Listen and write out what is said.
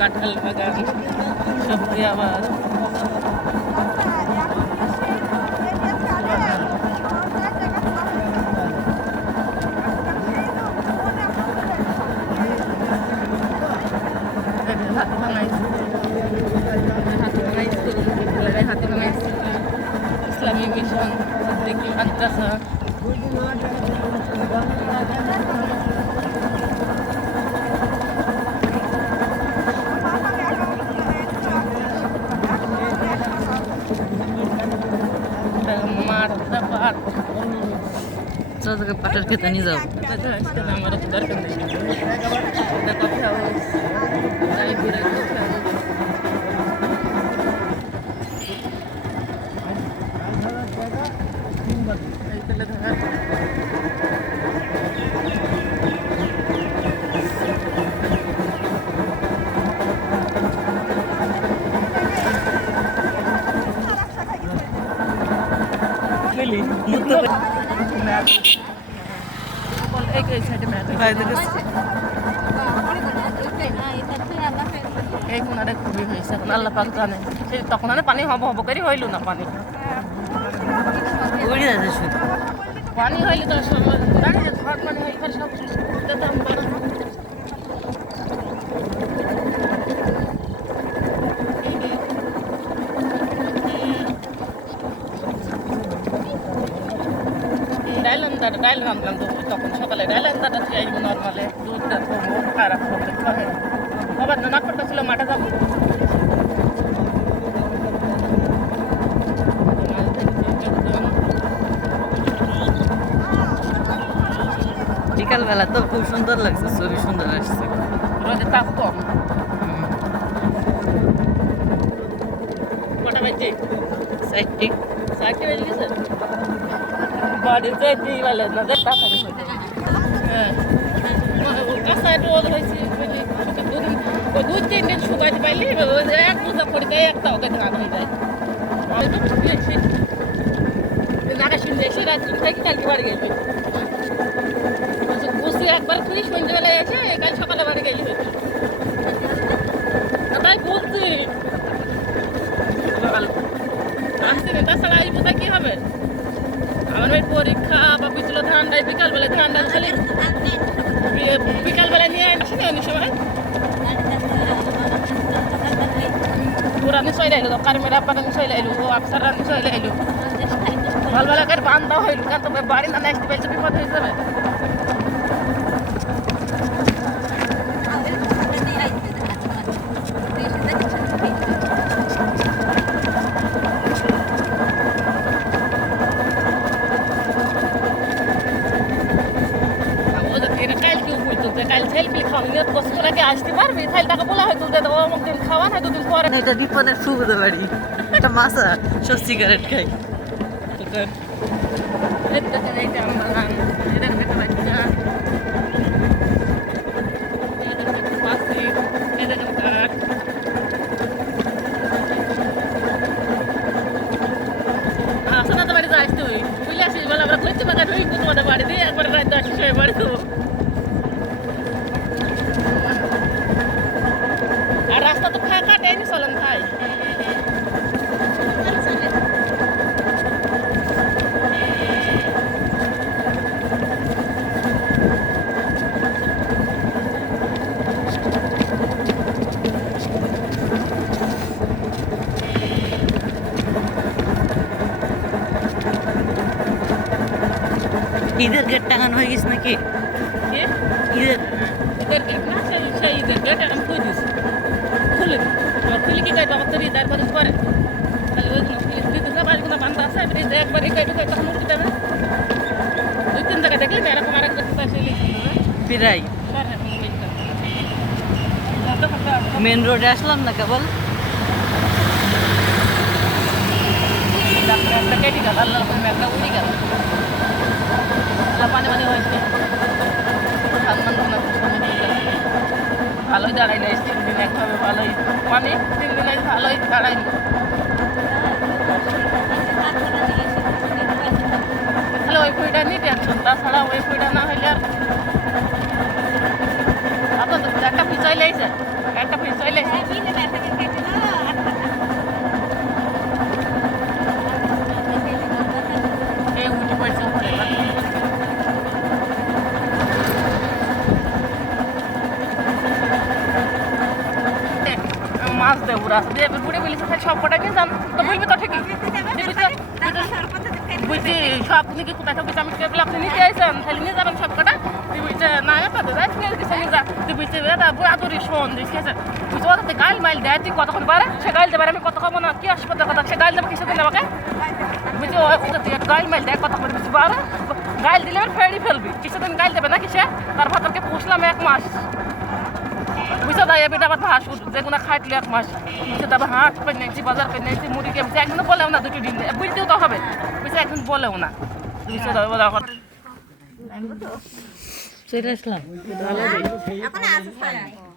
কাঁঠাল বাগান, সবজি আবাদ, হাতিভাঙা স্কুল, ইসলামী মিশন, সিদ্দিকী মাদ্রাসা, মাঠটা পাট, পাটের খেতে নিয়ে যাও। আমার দরকার নেই, কফি হাউস, এই কোনারে খুবই হয়েছে এখন আল্লাহ পাক জানে। সেই তখন পানি হব হব করে হইল না পানি, পানি হইলে তো দাঁড়িয়ে ঝড় পানি হয়ে সব ডাইল রান্নাম তো তখন সকালে ডাইল রান্নাটা খেয়ে নর্মালে দুধটা খাবো খারাপ করতে খাবে আবার নানা করতে ছিল মাঠে যাবো। বিকালবেলা তো খুব সুন্দর লাগছে, ছবি সুন্দর আসছে, রোদে তাপ কম। কটা বাজছে? 4টি 4টি বেজে গেছে। বাড়ির যাইতেই ভালো না, তাড়াতাড়ি হয়ে যায়। হ্যাঁ কাঁচায় রোদ হয়েছে, দুই 3 দিন শুকাইতে পারলি এক পূজা করিতে একটা ওকে রাত হয়ে যায়। নাকা শুনতে এসে রাত থেকে কালকে বাড়ি গেছে বসে একবার তুই সন্ধ্যেবেলায় এসে কাল সকালে বাড়ি গেলি তাই বলছি আসছি না, তাছাড়া এই বোধহয় কি হবে আমার ওই পরীক্ষা বা পিছলো ধানটাই বিকালবেলা ধানটা খালি বিকালবেলা নিয়ে আসি না অনেক সময় ওরা নিশ্চয় লাইলো দোকান মেরা আপনারা নিশ্চয় লাইলো ও আফসাররা নিশ্চয় লাইলো ভালবেলা করে বান্ধা হইল কারণ তো বাড়ি না আসতে পারছে বিপদ হয়ে যাবে। আসতে পারবি তাহলে টাকা বলা হয় তুলতে দেবো অমুক দিন খাওয়া হয় দুদিন পরে। এটা দীপনের সুবিধা বাড়ি, একটা মাছা সব সিগারেট খাই। আসো না তো বাড়ি যাস তুই বুঝলে আসিস বলে আমরা ঘুরতে পাকা ঢুকি তোমাদের বাড়ি দিয়ে একবার রাত 10টার সময় বাড়ি তো আর রাস্তা তো ফাঁকা টাইমে চলেন ভাই। ঈদের গেট টাঙানো হয়ে গেছে নাকি? ঈদের গেট না সেই ঈদের গেট এখন খুলে দিয়েছি, খুলে খুলে কি যাই বাবা তোর ঈদ আর কদিন পরে তাহলে ওইগুলো দিতে বাড়িগুলো বান্ধা আছে একবার এই ঢুকে তখন মুক্তি দেবে 2-3 জায়গায় দেখলে এরকম আরেক দেখতে আসলে প্রায় মেন রোডে আসলাম না কেবল একটা কেটে গেল আল্লাহ একটা উড়ে গেল পানি পানি হয়েছে ভালোই দাঁড়াই নাই 3 দিন একভাবে ভালোই পানি 3 দিন ভালোই দাঁড়াই তাহলে ওই ফুইটা নিয়ে টেনশন, তাছাড়া ওই ফুইটা না হইলে আর মাছ দেয় ওরা দিয়ে বুড়ে বলেছে তাহলে সব কটা নিয়ে যান তো বলবি তো ঠিকই বুঝছি সব নাকি কোথায় থাকবে আমি বলে আপনি নিতে আসেন তাহলে নিয়ে যাবেন সব কটা তুই বলছে না তাদের যাচ্ছি কিছু নিয়ে যা তুই বলছে দাদা বুড়াদুরি শোন ঠিক আছে বুঝতে পারতে গাইল মাইল দেয় তুই কতক্ষণ পারে সে গাইল দেবে আমি কত খাবো না কি আসবে কথা সে গাইল দেবে কিছু দিন আমাকে বুঝছি গাইল মাইল দেয় কতক্ষণ বুঝতে পারে গাইল দিলে এবার ফেরি ফেলবি কিছুদিন গাইল দেবে না কিসে তার ভাতকে পুষলাম 1 মাস বুঝতে দায় বেটা আবার ভাস যেগুলো খাইটলে 1 মাস বুঝতে তারপর হাট পেয়ে নিয়েছি বাজার পেয়ে নিয়েছি মুড়ি কেমছি একদিনও বলেও না 2টি দিন বুঝতেও তো হবে বুঝতে একদিন বলেও না বুঝতে চলে আসলাম এখন আসে